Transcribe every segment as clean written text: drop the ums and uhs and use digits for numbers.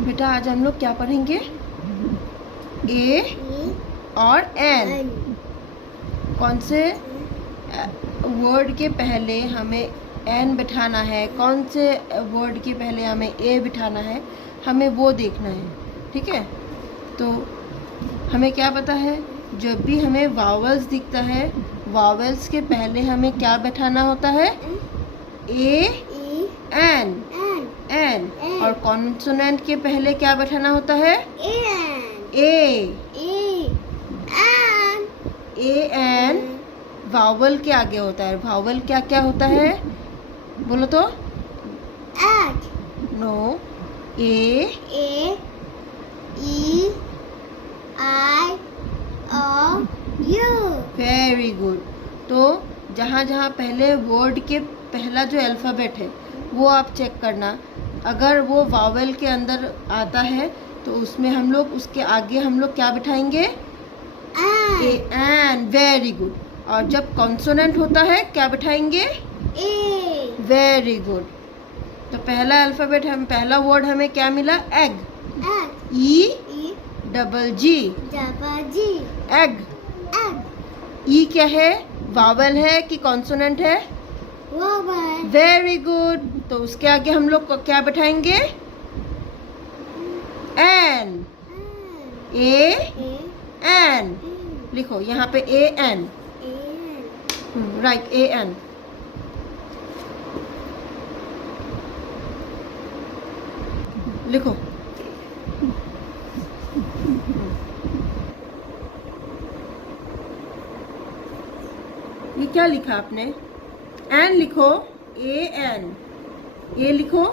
बेटा आज हम लोग क्या पढ़ेंगे? ए और एन। कौन से वर्ड के पहले हमें एन बिठाना है, कौन से वर्ड के पहले हमें ए बिठाना है, हमें वो देखना है। ठीक है, तो हमें क्या पता है, जब भी हमें वावल्स दिखता है, वावल्स के पहले हमें क्या बिठाना होता है? ए एन। एन। और कॉन्सोनेंट के पहले क्या बैठाना होता है? A N. वावल के आगे होता है। वावल क्या क्या होता है बोलो तो? No. A E I O U. Very good. तो जहाँ जहाँ पहले वर्ड के पहला जो अल्फ़ाबेट है वो आप चेक करना। अगर वो वावल के अंदर आता है तो उसमें हम लोग उसके आगे हम लोग क्या बिठाएंगे? A N. Very good. और जब कॉन्सोनेंट होता है क्या बिठाएंगे? ए। Very good. तो पहला अल्फ़ाबेट पहला वर्ड हमें क्या मिला? Egg. E double G. Egg. E क्या है? वावल है कि कॉन्सोनेंट है? Very good. तो उसके आगे हम लोग क्या बिठाएंगे? एन। A N. लिखो यहाँ पे A N. Right, A N. लिखो। ये क्या लिखा आपने? एन लिखो। ए एन। ए लिखो।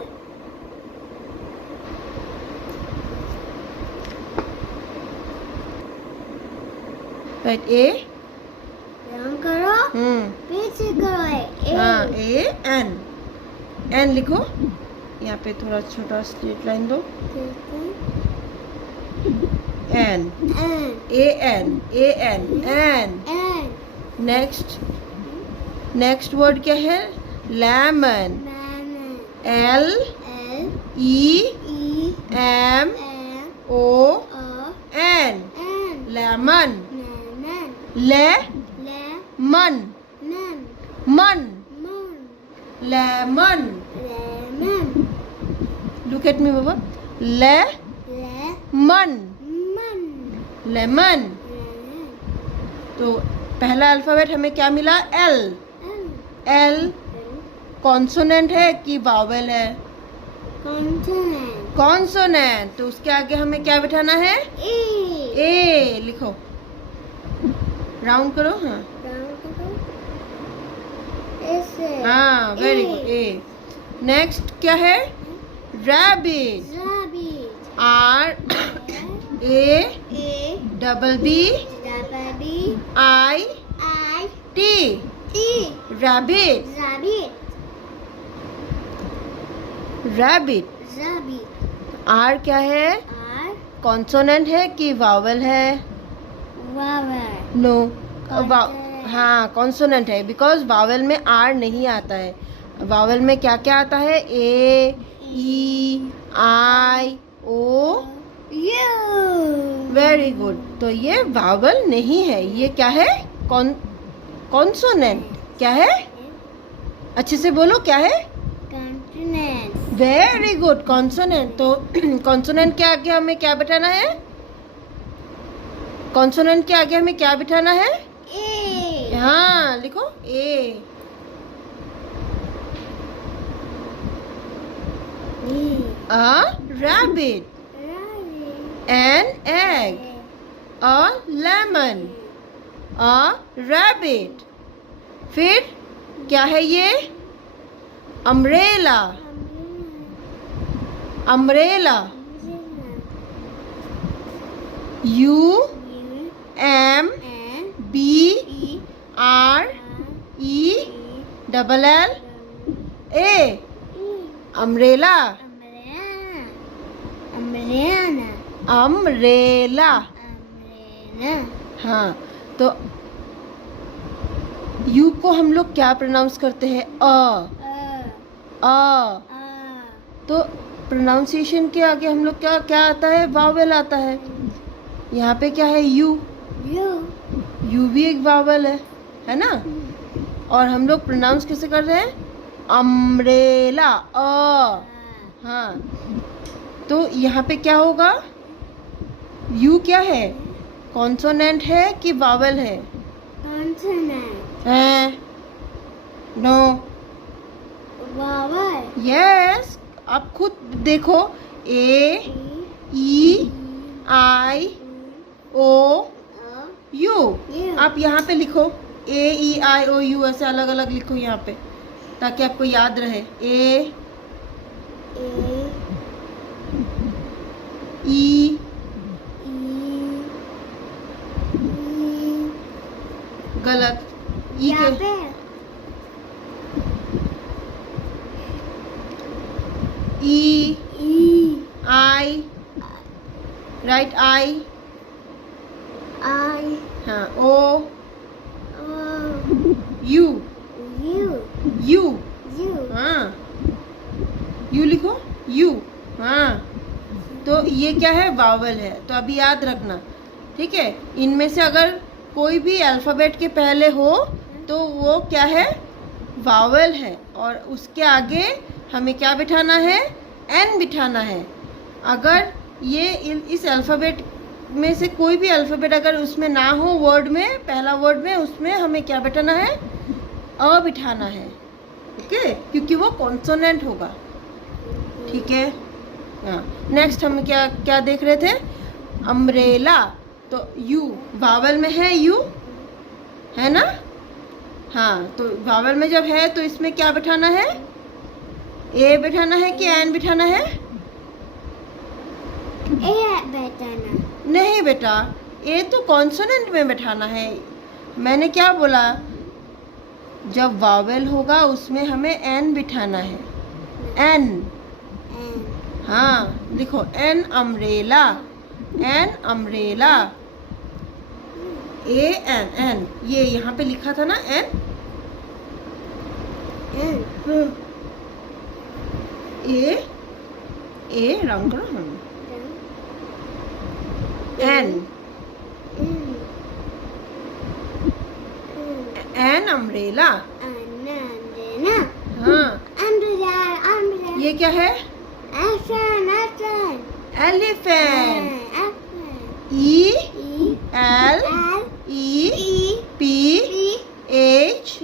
राइट, ए करो। पीछे करो। हाँ, ए एन। एन लिखो। यहाँ पे थोड़ा छोटा स्ट्रेट लाइन दो। An. A N. A N. An. Next word क्या है? Lemon. L E M O N. Lemon. Lemon. मन। लेमन। लुक एट मी बाबा। Lemon. लेमन। तो पहला अल्फ़ाबेट हमें क्या मिला? एल। एल कॉन्सोनेंट है कि वावल है? कॉन्सोनेंट। तो उसके आगे हमें क्या बिठाना है? ए। लिखो। राउंड करो। हाँ, वेरी गुड। ए। नेक्स्ट क्या है? Rabbit. R A double B I T. Rabbit. Rabbit. R क्या है? कॉन्सोनेंट है कि वावल है? नो। हाँ, कॉन्सोनेंट है, बिकॉज वावल में आर नहीं आता है। वावल में क्या क्या आता है? ए E I O U. Very good. तो ये वावल नहीं है, ये क्या है? कॉन्सोनेंट। क्या है? अच्छे से बोलो, क्या है? Very good, consonant. तो कॉन्सोनेंट के आगे हमें क्या बिठाना है? कॉन्सोनेंट के आगे हमें क्या बिठाना है? ए। हाँ, लिखो। ए। A rabbit. An egg. A lemon. A rabbit. फिर क्या है ये? Umbrella. Umbrella. U M B R E double L A। Umbrella. Umbrella. हाँ, तो यू को हम लोग क्या प्रोनाउंस करते हैं? अ। तो प्रोनाउंसिएशन के आगे हम लोग क्या क्या आता है? वावेल आता है। यहाँ पे क्या है? यू। यू यू भी एक वावेल है ना? और हम लोग प्रोनाउंस कैसे कर रहे हैं? अम्ब्रेला, अ। हाँ, तो यहाँ पे क्या होगा? यू क्या है? कॉन्सोनेंट है कि वावेल है? कॉन्सोनेंट है? नो? वावल यस, आप खुद देखो। ए ई आई ओ यू। आप यहाँ पे लिखो ए ई आई ओ यू, ऐसे अलग अलग लिखो यहाँ पे, ताकि आपको याद रहे। ए ई गलत। ई के ई आई, राइट, आई। हाँ, ओ यू। यू, हाँ, यू लिखो, यू। हाँ, तो ये क्या है? वावल है। तो अभी याद रखना, ठीक है? इनमें से अगर कोई भी अल्फ़ाबेट के पहले हो तो वो क्या है? वावल है। और उसके आगे हमें क्या बिठाना है? एन बिठाना है। अगर ये इस अल्फ़ाबेट में से कोई भी अल्फ़ाबेट अगर उसमें ना हो, वर्ड में, पहला वर्ड में, उसमें हमें क्या बिठाना है? अ बिठाना है, ओके? क्योंकि वो कॉन्सोनेंट होगा, ठीक है? हाँ, नेक्स्ट हम क्या क्या देख रहे थे? अम्ब्रेला। तो यू वावल में है, यू है ना? हाँ, तो वावल में जब है तो इसमें क्या बिठाना है? ए बिठाना है कि एन बिठाना है? ए बैठाना नहीं बेटा, ए तो कॉन्सोनेंट में बिठाना है। मैंने क्या बोला? जब वावेल होगा उसमें हमें एन बिठाना है। एन, हाँ, लिखो an umbrella, an umbrella. A N, an, ये यहाँ पे लिखा था ना, एन। ए रंग करो हम। An, an umbrella. हाँ, ये क्या है? Elephant. E L E P H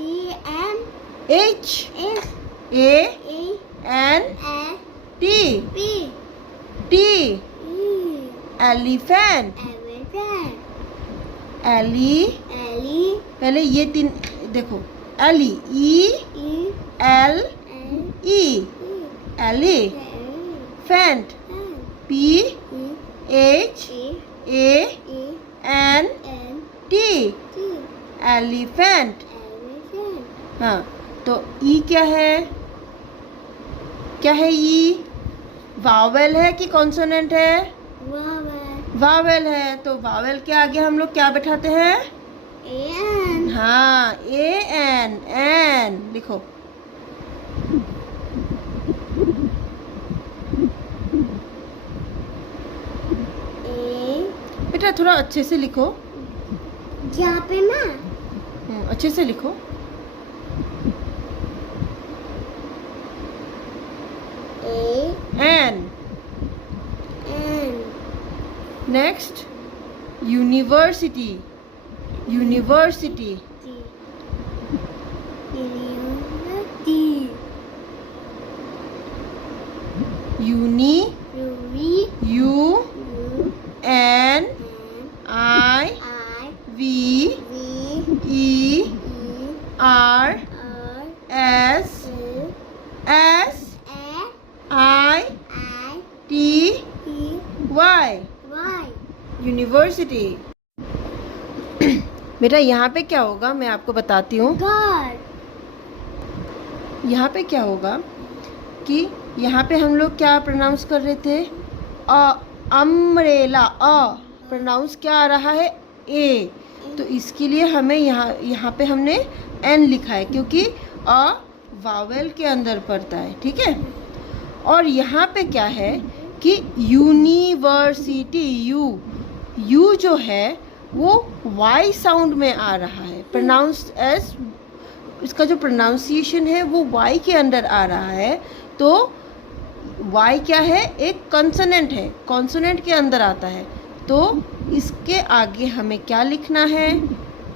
H A N T, T, elephant. एली, पहले ये तीन देखो, एली, E L E, elephant, P H A N T, elephant. हाँ, तो ई क्या है? क्या है ई? वावेल है कि कॉन्सोनेंट है? वावेल है। तो वावेल के आगे हम लोग क्या बैठाते हैं? एन। हाँ, ए एन, एन लिखो। बेटा थोड़ा अच्छे से लिखो, यहाँ पे ना अच्छे से लिखो। An. Next, university, university. Uni, U N I V E R S S I T Y, university. बेटा यहाँ पे क्या होगा मैं आपको बताती हूँ। यहाँ पे क्या होगा कि यहाँ पे हम लोग क्या प्रोनाउंस कर रहे थे? अम्ब्रेला। प्रोनाउंस क्या आ रहा है? ए। तो इसके लिए हमें यहाँ पे हमने एन लिखा है, क्योंकि अ वावेल के अंदर पड़ता है, ठीक है? और यहाँ पे क्या है कि यूनिवर्सिटी, यू जो है वो वाई साउंड में आ रहा है, प्रोनाउंस एज, इसका जो प्रोनाउंसिएशन है वो वाई के अंदर आ रहा है। तो वाई क्या है, एक कॉन्सोनेंट है, कॉन्सोनेंट के अंदर आता है। तो इसके आगे हमें क्या लिखना है,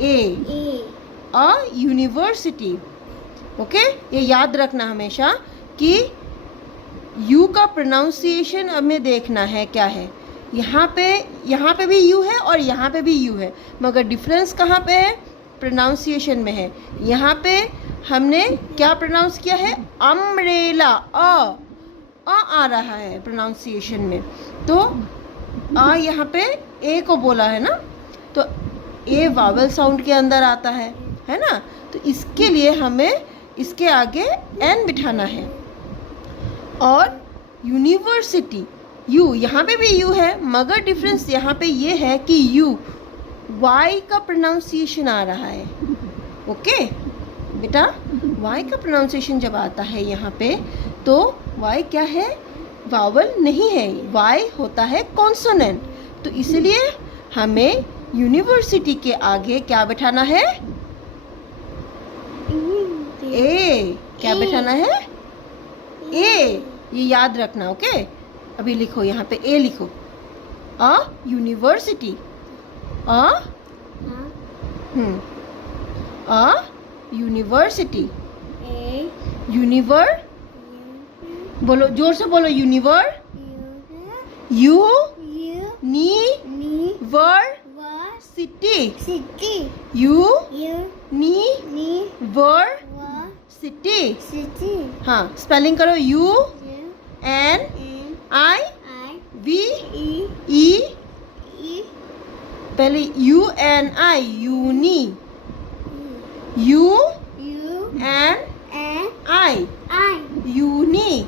ए, अ यूनिवर्सिटी। ओके, ये याद रखना हमेशा कि यू का प्रोनाउंसिएशन हमें देखना है क्या है। यहाँ पे भी यू है और यहाँ पे भी यू है, मगर डिफरेंस कहाँ पे है, प्रोनाउंसिएशन में है। यहाँ पे हमने क्या प्रोनाउंस किया है, अम्ब्रेला, अ आ रहा है प्रोनाउंसिएशन में। तो यहाँ पे ए को बोला है ना, तो ए वावल साउंड के अंदर आता है ना। तो इसके लिए हमें इसके आगे एन बिठाना है। और यूनिवर्सिटी, यू, यहाँ पे भी यू है, मगर डिफरेंस यहाँ पे ये है कि यू वाई का प्रोनाउंसिएशन आ रहा है। ओके बेटा, वाई का प्रोनाउंसिएशन जब आता है यहाँ पे, तो वाई क्या है, वावल नहीं है, वाई होता है कॉन्सोनेंट। तो इसलिए हमें यूनिवर्सिटी के आगे क्या बिठाना है, ए, क्या बिठाना है, ए, ये याद रखना। ओके, अभी लिखो यहाँ पे ए लिखो, अ यूनिवर्सिटी, अ यूनिवर्सिटी, यूनिवर, बोलो जोर से बोलो, यूनिवर, university, university. हाँ, स्पेलिंग करो, U N I V E, पहले यू एन आई, यूनी, यू एन आई, यूनी,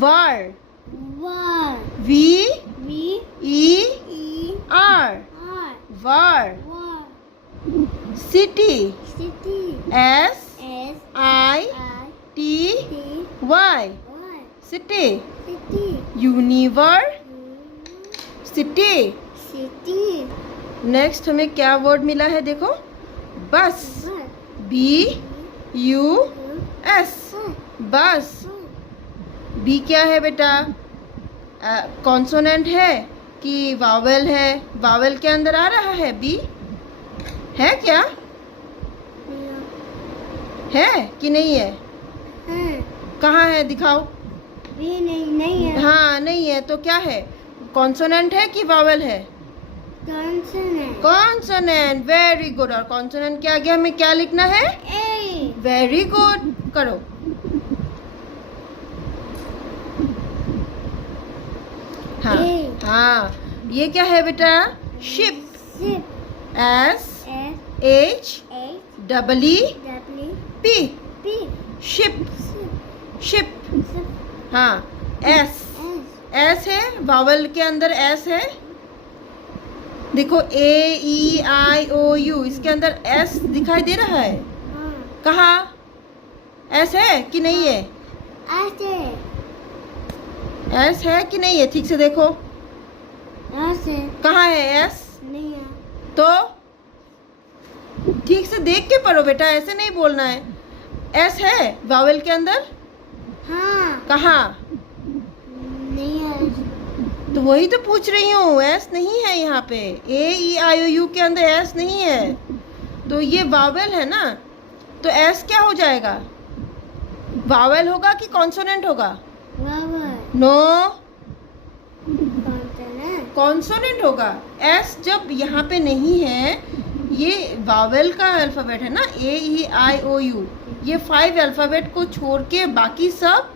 वर, वी ई आर, वर, city, S I T Y, city, university. Next हमें क्या word मिला है, देखो, bus, B U S, bus. B क्या है बेटा, कॉन्सोनेंट है कि वावल है, वावल के अंदर आ रहा है, बी है क्या, है कि नहीं है, कहाँ है, दिखाओ, नहीं है। हाँ नहीं है, तो क्या है, कॉन्सोनेंट है कि वावल है, कॉन्सोनेंट। Very good. और कॉन्सोनेंट के आगे हमें क्या लिखना है, ए। वेरी गुड, करो। हाँ हाँ, ये क्या है बेटा, ship, S H double E P, ship, ship. हाँ, एस है, वावल के अंदर एस है, देखो, ए ई आई ओ यू, इसके अंदर एस दिखाई दे रहा है, कहाँ, एस है कि नहीं है, एस है कि नहीं है, ठीक से देखो, कहाँ है एस, नहीं है। तो ठीक से देख के पढ़ो बेटा, ऐसे नहीं बोलना है। एस है वावल के अंदर, हाँ। कहाँ, नहीं है। तो वही तो पूछ रही हूँ, एस नहीं है यहाँ पे, ए ई आई ओ यू के अंदर एस नहीं है, तो ये वावल है ना, तो एस क्या हो जाएगा, वावल होगा कि कॉन्सोनेंट होगा, नो, कॉन्सोनेंट होगा। एस जब यहाँ पे नहीं है, ये वावल का अल्फ़ाबेट है ना, ए ई आई ओ यू, ये 5 अल्फ़ाबेट को छोड़ के बाकी सब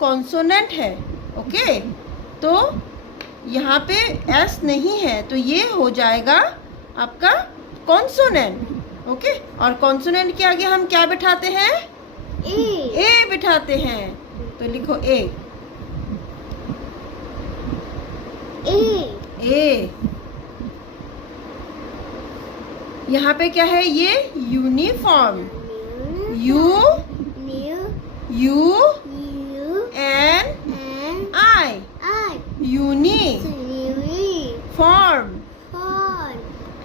कॉन्सोनेंट है। ओके, तो यहाँ पे एस नहीं है, तो ये हो जाएगा आपका कॉन्सोनेंट। ओके, और कॉन्सोनेंट के आगे हम क्या बिठाते हैं, ए बिठाते हैं, तो लिखो ए, ए। यहाँ पे क्या है, ये uniform, you U U N N I I uniform. Form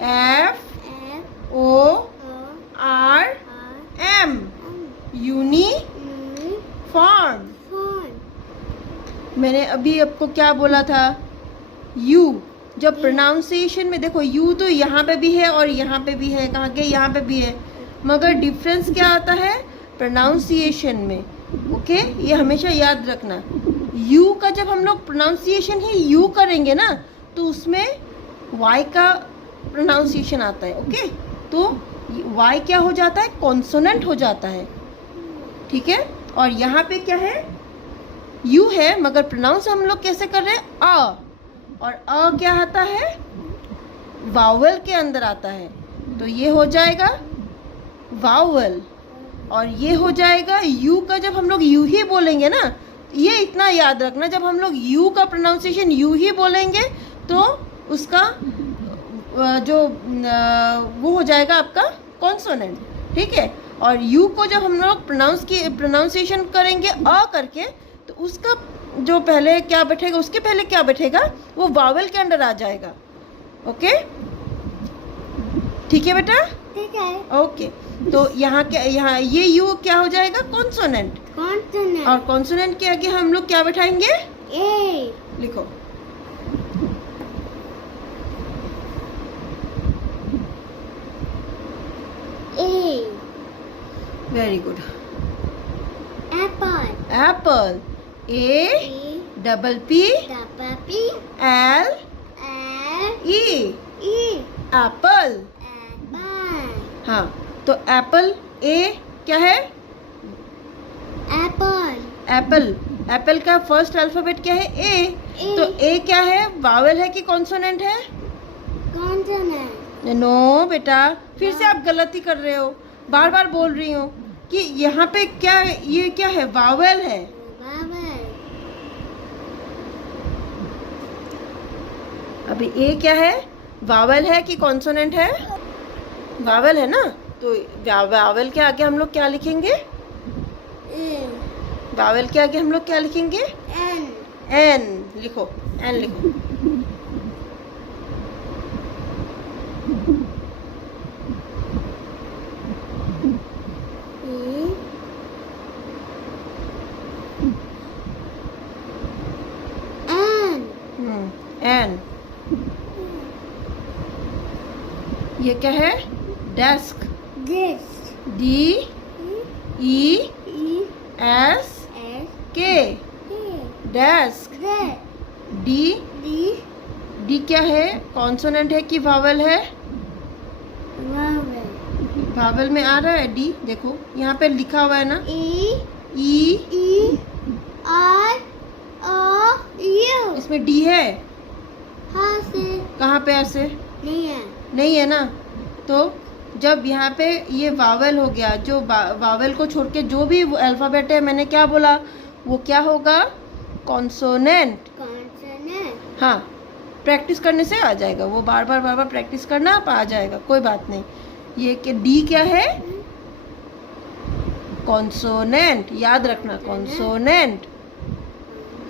F F O O R R M M uniform. Form मैंने अभी आपको क्या बोला था? U. जब प्रोनाउंसिएशन में देखो U तो यहाँ पे भी है और यहाँ पे भी है, कहाँ के यहाँ पे भी है, मगर डिफरेंस क्या आता है प्रोनाउंसिएशन में. ओके, ये हमेशा याद रखना. U का जब हम लोग प्रोनाउंसिएशन ही U करेंगे ना तो उसमें Y का प्रोनाउंसिएशन आता है. ओके, तो Y क्या हो जाता है? कॉन्सोनेंट हो जाता है. ठीक है, और यहाँ पे क्या है? U है, मगर प्रोनाउंस हम लोग कैसे कर रहे हैं? अ. और अ क्या आता है? वावल के अंदर आता है. तो ये हो जाएगा वावल, और ये हो जाएगा U का. जब हम लोग U ही बोलेंगे ना, ये इतना याद रखना, जब हम लोग U का प्रोनाउंसिएशन U ही बोलेंगे तो उसका जो वो हो जाएगा आपका कॉन्सोनेंट. ठीक है, और U को जब हम लोग प्रोनाउंसिएशन करेंगे अ करके तो उसका जो पहले क्या बैठेगा, उसके पहले क्या बैठेगा, वो वावल के अंदर आ जाएगा. ओके, ठीक है बेटा? ठीक है. ओके, तो यहाँ क्या, यहाँ ये U क्या हो जाएगा? कॉन्सोनेंट. Consonant और कॉन्सोनेंट के आगे हम लोग क्या बैठाएंगे? A लिखो. A very good. Apple Apple. A A double P double P L L E E Apple. Apple हाँ, तो एप्पल A क्या है? Apple Apple. एप्पल का फर्स्ट अल्फाबेट क्या है? A. A तो A क्या है? वावल है कि कॉन्सोनेंट है? Consonant नो बेटा, फिर से आप गलती कर रहे हो. बार बार बोल रही हूँ कि यहाँ पे क्या है, ये क्या है? वावल है. Vowel अभी A क्या है? वावल है कि कॉन्सोनेंट है? वावल है ना, तो वावल के आगे हम लोग क्या लिखेंगे? A वावल के आगे हम लोग क्या लिखेंगे? N N. लिखो, N लिखो. E N N. ये क्या है? Desk. This D E E S S K. A desk. Z D. D D क्या है? कॉन्सोनेंट है कि वावल है? Vowel वावल में आ रहा है D. देखो यहाँ पे लिखा हुआ है ना, E E. E R O U इसमें D है. हाँ से कहाँ पे ऐसे? नहीं है. नहीं है ना. तो जब यहाँ पे ये वावल हो गया, जो वावल को छोड़ के जो भी अल्फ़ाबेट है, मैंने क्या बोला, वो क्या होगा? कॉन्सोनेंट. Consonant हाँ, प्रैक्टिस करने से आ जाएगा वो. बार बार प्रैक्टिस करना, आप आ जाएगा, कोई बात नहीं. ये कि D क्या है? कॉन्सोनेंट. याद रखना, कॉन्सोनेंट.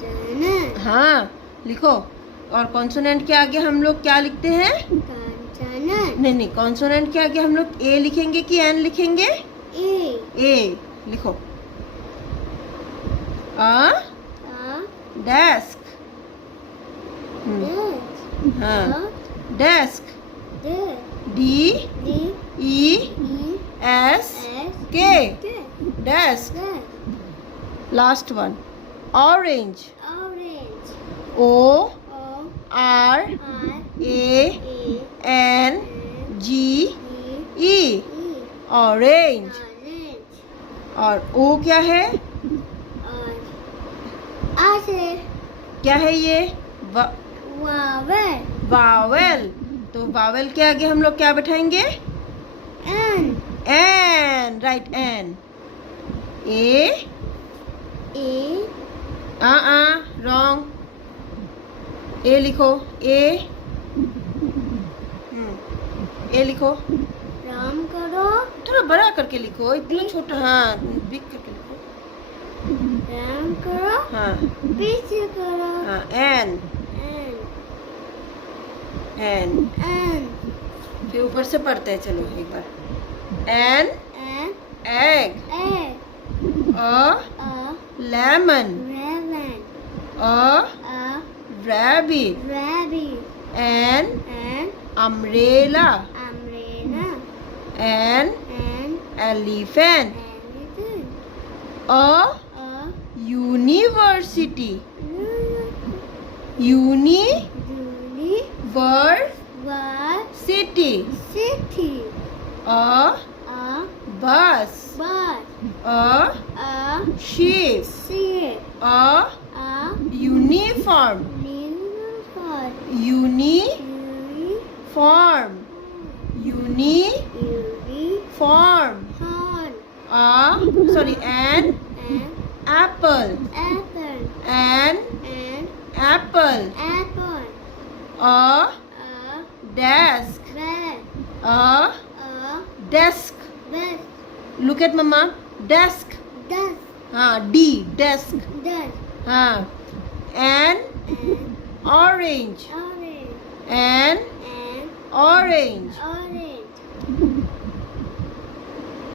Consonant हाँ, लिखो. और कॉन्सोनेंट के आगे हम लोग क्या लिखते हैं? Consonant नहीं, कॉन्सोनेंट के आगे हम लोग A लिखेंगे कि N लिखेंगे? A A. लिखो. A desk. This हाँ, desk. This D D E E S S K. K desk. This last one. Orange. Orange O O R R A A N N G G E. E orange. Orange और O क्या है? और A से क्या है ये? Vowel vowel. तो vowel के आगे हम लोग क्या बैठाएंगे? N N. Right, N. A. A wrong. A लिखो. A. A लिखो. राम करो थोड़ा बड़ा करके लिखो, इतना छोटा. हाँ, बिग करके लिखो. करो हाँ बी से करो हाँ एन एन एन फिर ऊपर से पढ़ते हैं, चलो एक बार। An an egg egg a a lemon lemon a a rabbit rabbit an an umbrella umbrella an an elephant elephant a a university university city a a bus bus a a ship ship a a uniform unicorn uniform uniform unicorn sorry an an apple apple an an apple apple a a desk bed a a desk bed look at मम्मा desk dust हाँ D desk dust हाँ an an orange orange an an orange orange